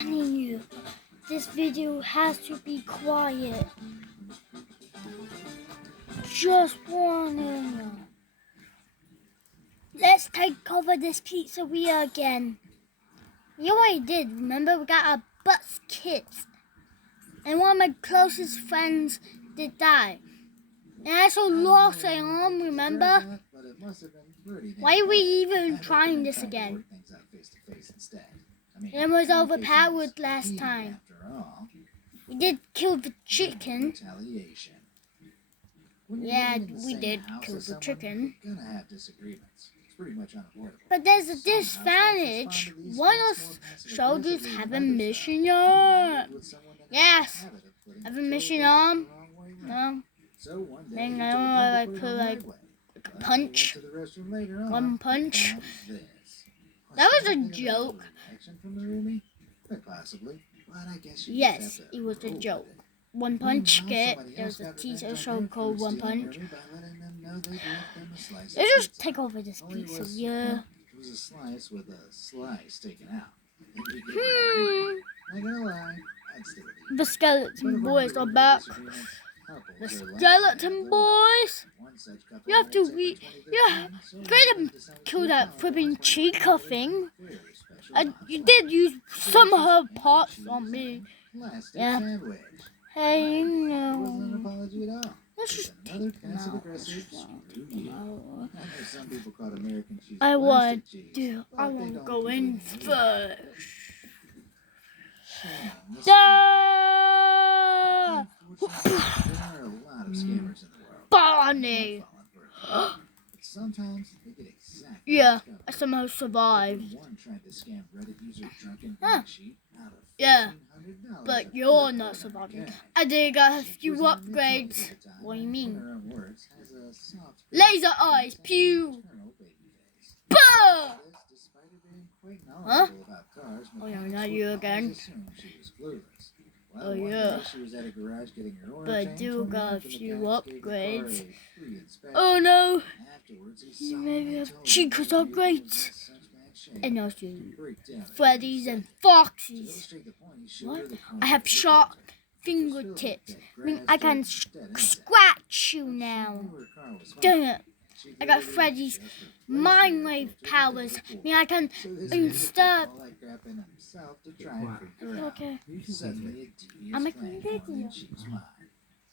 Telling you, this video has to be quiet. Just warning you. Let's take over this pizzeria again. You already did, remember? We got our butts kicked. And one of my closest friends did die. And I also lost an arm, remember? Why are we even trying this again? It was overpowered last time. We did kill the chicken. Yeah, we did kill the chicken. But there's a disadvantage. One of the soldiers have a mission arm. Yes, have a mission arm. No. Then I put like a punch. One punch. That was a joke. Yes, it was a joke. One punch, get there's a teaser show called One Punch. Let's just take over this pizza, yeah. It was a slice with a slice taken out. Not gonna lie, the skeleton boys are back. The skeleton boys! You have to kill that flipping Chica thing. You did use some of her parts on me. Yeah. Hey, no. Let's just take them out. I want to go in first. Barney! Yeah, I somehow survived. Huh. Yeah, but you're not surviving. I did got a few upgrades. What do you mean? Laser eyes, pew! Bah! Huh? Oh yeah, not you again. Oh yeah. But I do got a few upgrades. Oh no! Maybe I have Chica's upgrades. And also Freddy's and Foxy's. What? I have sharp fingertips. I mean, I can scratch you now. Dang it. I got Freddy's mind wave powers. I mean, I can instead. Okay. I'm making a video.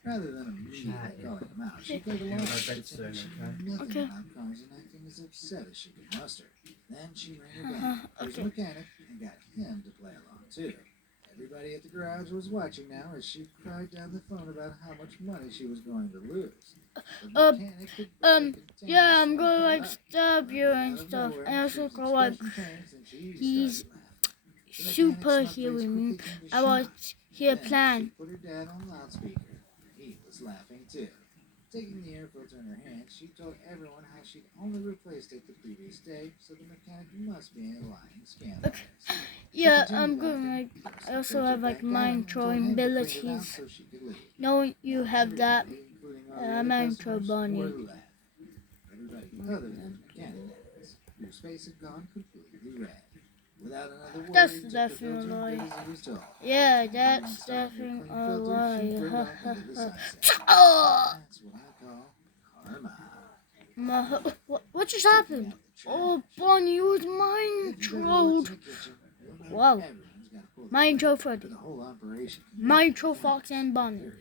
Rather than immediately calling him out, she played along with nothing cause and acting as upset as she could muster. Then she rang her dad, who's a mechanic, and got him to play along too. Everybody at the garage was watching now as she cried down the phone about how much money she was going to lose. Yeah, I'm gonna like stab you and stuff. And also go like, he's super healing. I was here plan. Put her dad on loudspeaker. He was laughing too. Taking the air filter in her hand, she told everyone how she'd only replaced it the previous day, so the mechanic must be a lying scam. Okay. Yeah, I'm good. Like, I also have like mind throwing abilities. No, you have that. Mind throw Bonnie. Everybody other than the mechanic, whose face had gone completely red. Without another word, that's definitely a lie. Yeah, that's definitely a lie. That's what I call karma. What just happened? Oh, Bonnie was mind trolled. Wow. Mind troll Freddy. Mind troll Fox and Bonnie.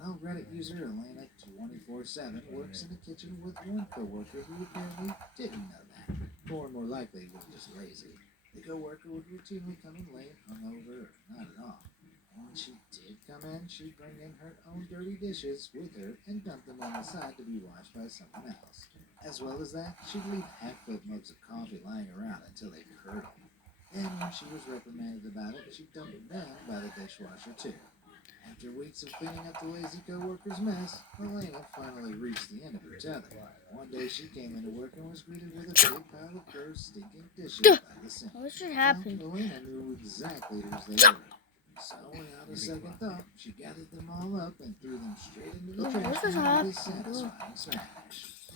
Well, Reddit user Elena 24/7 works in the kitchen with one coworker who apparently didn't know that. Or more likely was just lazy. The coworker would routinely come in late, hungover, or not at all. And when she did come in, she'd bring in her own dirty dishes with her and dump them on the side to be washed by someone else. As well as that, she'd leave half-filled mugs of coffee lying around until they curdled. Then when she was reprimanded about it, she'd dump them by the dishwasher too. After weeks of cleaning up the lazy co-worker's mess, Elena finally reached the end of her tether. One day she came into work and was greeted with a big pile of gross, stinking dishes by the sink. What should happen? Elena knew exactly whose they were. So, without a second thought, she gathered them all up and threw them straight into the trash can with a satisfying smash.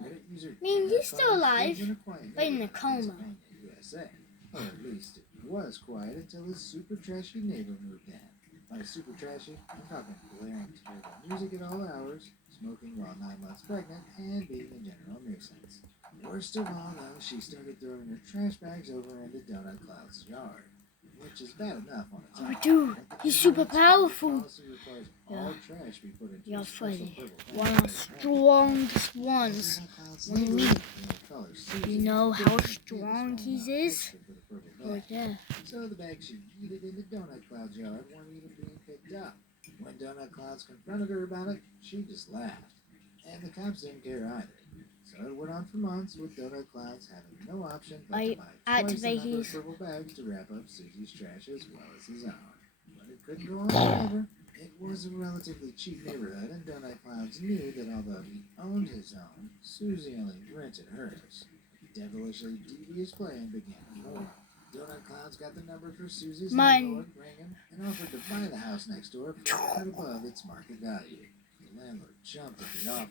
Reddit user I mean, he's Cat still Cars alive, lives in a quiet but in a neighborhood coma. Pennsylvania, USA. Or at least it was quiet until his super trashy neighbor moved in. By super trashy, I'm talking blaring terrible music at all hours, smoking while 9 months pregnant, and being a general nuisance. Worst of all, though, she started throwing her trash bags over into Donut Cloud's yard, which is bad enough on its Oh, own. dude, But the he's super Pennsylvania powerful. policy requires all trash be put into Yeah, a special Freddy, purple one bag of the by the strongest ones. Donut Cloud's Mm. neighbor, named Color Susie, You know how didn't have strong the he small is? extra for the purple Right bag. there. So the bags she yeeted into Donut Cloud's yard weren't even being picked up. When Donut Clouds confronted her about it, she just laughed. And the cops didn't care either. So it went on for months with Donut Clouds having no option but to buy twice the activate number of his- purple bags to wrap up Susie's trash as well as his own. But it couldn't go on forever. It was a relatively cheap neighborhood, and Donut Clouds knew that although he owned his own, Susie only rented hers. Devilishly devious plan began to form. Donut Clouds got the number for Susie's Mine. landlord, rang him, and offered to buy the house next door for a cut above its market value. The landlord jumped at the offer.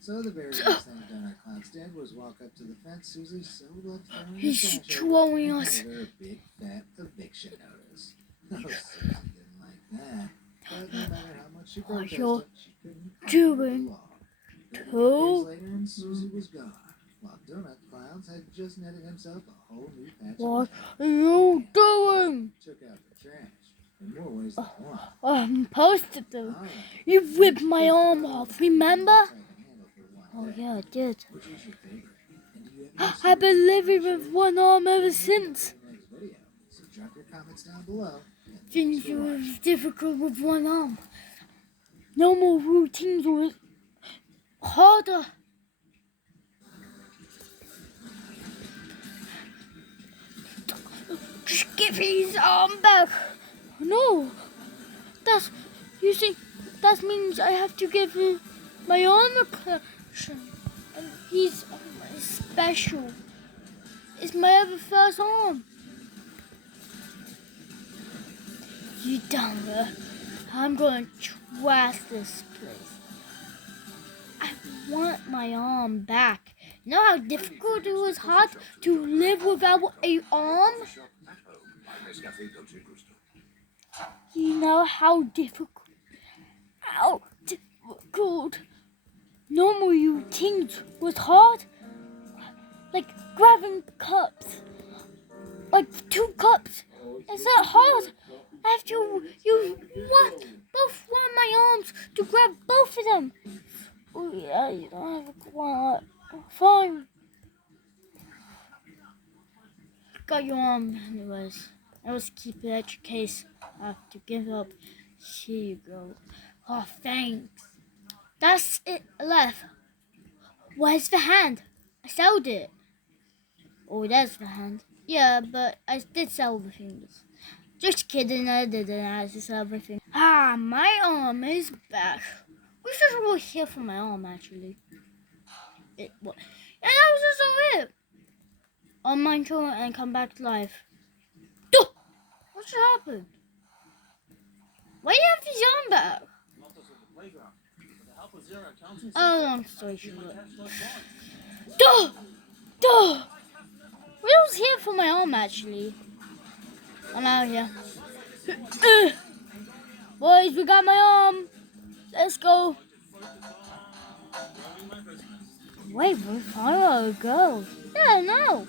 So the very next thing Donut Clouds did was walk up to the fence Susie so loved throwing He's the trash throwing over, us. and gave her a big fat eviction notice. Oh, Susie didn't like that. But no matter how much she protested, you're she couldn't doing argue with the law. 30 two- days later, and Susie was gone. While Donut Clouds had just netted himself a whole new patch What of are you doing? took out the trash in more ways than one. I'm posted them. All right. You ripped my arm off, remember? I can handle for one Oh day. yeah, I did. Which was your favorite? And do you have any I've been stories living to with share? one arm ever since. In the next video. So drop your comments down below. And thanks Things for watching. were difficult with one arm. No more routines were harder. Just give his arm back. No, that's you see. That means I have to give him my arm a correction. And he's special. It's my other first arm. You dumber. I'm going to trash this place. I want my arm back. You know how difficult it was hard to live without a arm? You know how difficult normal routines was hard? Like grabbing cups. Like 2 cups. Is that hard? I have to use both one of my arms to grab both of them. Oh yeah, you don't have a quad. Fine. Got your arm anyways. I was keep it at your case. I have to give up. Here you go. Oh, thanks. That's it left. Where's the hand? I sold it. Oh, there's the hand. Yeah, but I did sell the fingers. Just kidding, I didn't. I just sell everything. Ah, my arm is back. We should go here for my arm, actually. Yeah, that was just all it. On my channel and come back to life. Duh! What should happen? Why do you have his arm back? Oh, long story short. Duh! Duh! We was here for my arm, actually. I'm out here. Boys, we got my arm. Let's go. Wait, where far go? Yeah, no.